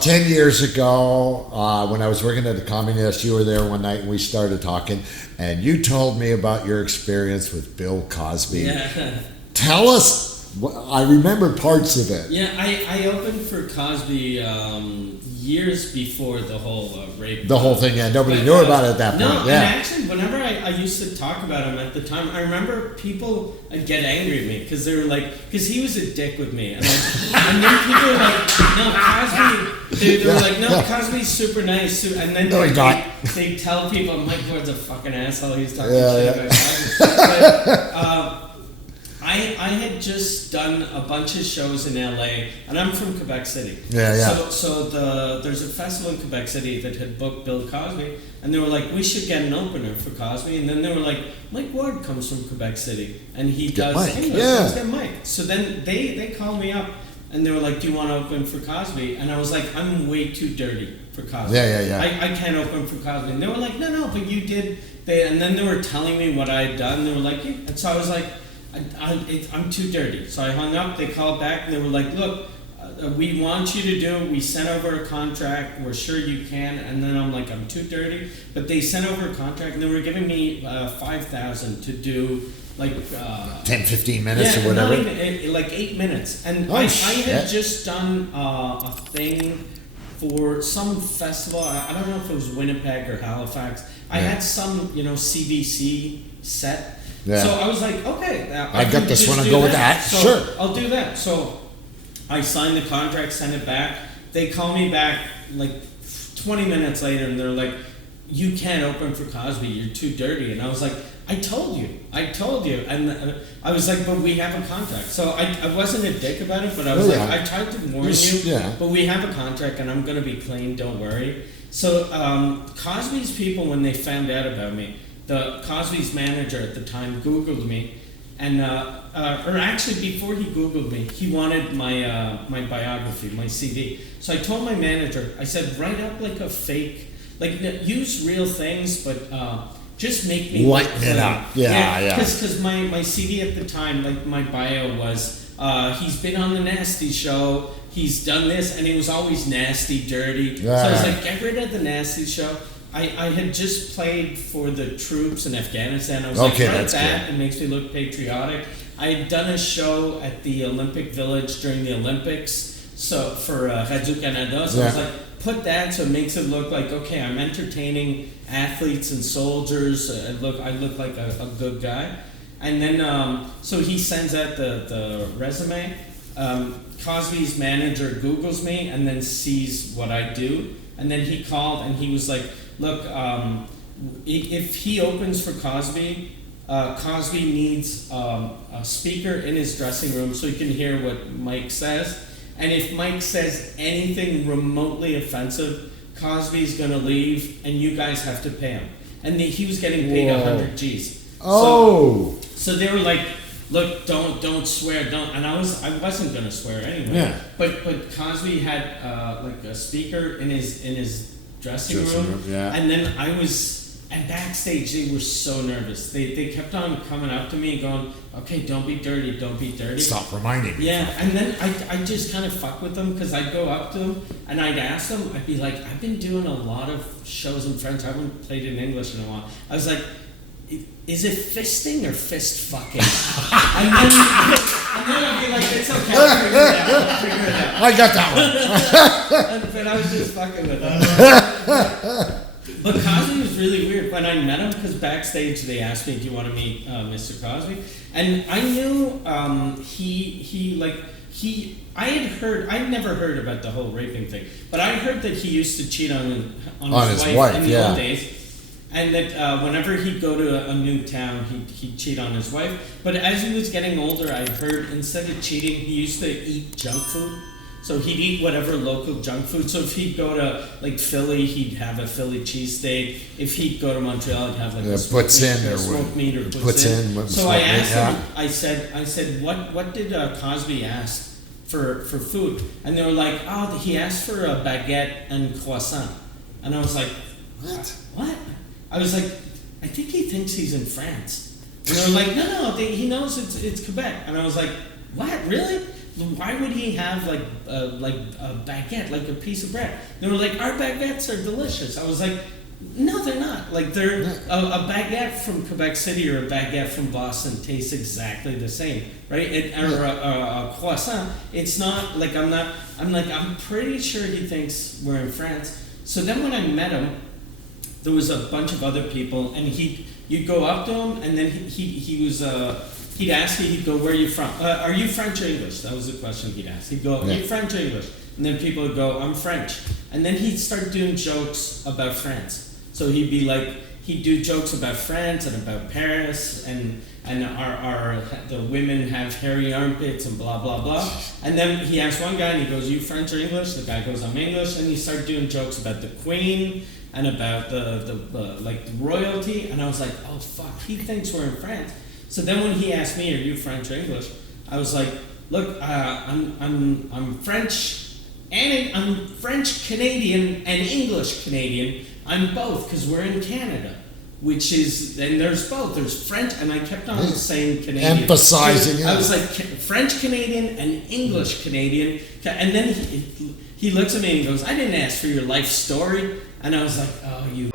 Well, 10 years ago, when I was working at the Comedy Nest, you were there one night and we started talking, and you told me about your experience with Bill Cosby. Yeah. Tell us. I remember parts of it. Yeah, I opened for Cosby years before the whole rape. The whole thing, yeah. Nobody knew about it at that point. No, yeah. and actually, whenever I used to talk about him at the time, I remember people would get angry at me because they were like, because he was a dick with me. And then people were like, no, Cosby, they were like, no, Cosby's super nice. And then they tell people, Mike Ward's a fucking asshole, he's talking shit about Cosby. But, I had just done a bunch of shows in LA, and I'm from Quebec City. So there's a festival in Quebec City that had booked Bill Cosby, and they were like, we should get an opener for Cosby. And then they were like, Mike Ward comes from Quebec City, and he does English. Let's get Mike. So then they called me up, and they were like, do you want to open for Cosby? And I was like, I'm way too dirty for Cosby. I can't open for Cosby. And they were like, no, but you did. And then they were telling me what I had done. They were like, yeah. And so I was like, I'm too dirty. So I hung up, they called back, and they were like, look, we want you to do, we sent over a contract, we're sure you can. And then I'm like, I'm too dirty. But they sent over a contract, and they were giving me $5,000 to do like 10-15 minutes or whatever. Not even, like 8 minutes. And I had just done a thing for some festival. I don't know if it was Winnipeg or Halifax. I had some, CBC set. Yeah. So I was like, okay, I got this one, I'll go with that. So sure. I'll do that. So I signed the contract, sent it back. They call me back like 20 minutes later, and they're like, you can't open for Cosby, you're too dirty. And I was like, I told you. And I was like, but we have a contract. So I wasn't a dick about it, but I was I tried to warn you, but we have a contract, and I'm going to be clean, don't worry. So Cosby's people, when they found out about me, the Cosby's manager at the time Googled me, and or actually before he Googled me, he wanted my my biography, my CV. So I told my manager, I said, write up like a fake, like use real things, but just make me lighten it up. Yeah. Because my CV at the time, like my bio was, he's been on the Nasty Show, he's done this, and it was always nasty, dirty. So I was like, get rid of the Nasty Show. I had just played for the troops in Afghanistan. I was like, write that, it makes me look patriotic. I had done a show at the Olympic Village during the Olympics, so for Radio Canada. So I was like, put that so it makes it look like, okay, I'm entertaining athletes and soldiers. I look like a good guy. And then, so he sends out the resume. Cosby's manager Googles me and then sees what I do. And then he called and he was like, look, if he opens for Cosby, Cosby needs a speaker in his dressing room so he can hear what Mike says. And if Mike says anything remotely offensive, Cosby's going to leave and you guys have to pay him. And he was getting paid 100 G's. So they were like, look, don't swear, don't. And I wasn't going to swear anyway. Yeah. But Cosby had like a speaker in his dressing room. Yeah. And then and backstage they were so nervous. They kept on coming up to me going, okay, don't be dirty, don't be dirty. Stop reminding me. Yeah, and then I just kind of fuck with them because I'd go up to them and I'd ask them, I'd be like, I've been doing a lot of shows in French, I haven't played in English in a while. I was like, is it fisting or fist fucking? and then I'd be like, it's okay, I'll figure it out. I got that one. But I was just fucking with them. But Cosby was really weird when I met him because backstage they asked me, do you want to meet Mr. Cosby? And I knew I'd never heard about the whole raping thing, but I heard that he used to cheat on his wife in the old days. And that whenever he'd go to a new town, he'd cheat on his wife. But as he was getting older, I heard instead of cheating, he used to eat junk food. So he'd eat whatever local junk food. So if he'd go to like Philly, he'd have a Philly cheesesteak. If he'd go to Montreal, he'd have like a smoked meat or puts in. So I asked him. I said, what did Cosby ask for food? And they were like, oh, he asked for a baguette and croissant. And I was like, what? I was like, I think he thinks he's in France. And they were like, no, he knows it's Quebec. And I was like, what, really? why would he have like a baguette, like a piece of bread? They were like, our baguettes are delicious. I was like, no, they're not. Like they're a baguette from Quebec City or a baguette from Boston tastes exactly the same, right? Or a croissant. It's not like I'm pretty sure he thinks we're in France. So then when I met him, there was a bunch of other people, and you'd go up to him, and then he'd ask you, he'd go, where are you from? Are you French or English? That was the question he'd ask. He'd go, are you French or English? And then people would go, I'm French. And then he'd start doing jokes about France. So he'd be like, he'd do jokes about France and about Paris, and the women have hairy armpits and blah, blah, blah. And then he asked one guy, and he goes, you French or English? The guy goes, I'm English. And he started doing jokes about the Queen and about the royalty. And I was like, oh, fuck, he thinks we're in France. So then when he asked me, are you French or English? I was like, look, I'm French, and I'm French Canadian and English Canadian. I'm both, because we're in Canada, which is, and there's both. There's French, and I kept on saying Canadian. Emphasizing it. I was like, French Canadian and English Canadian. And then he looks at me and he goes, I didn't ask for your life story. And I was like, oh, you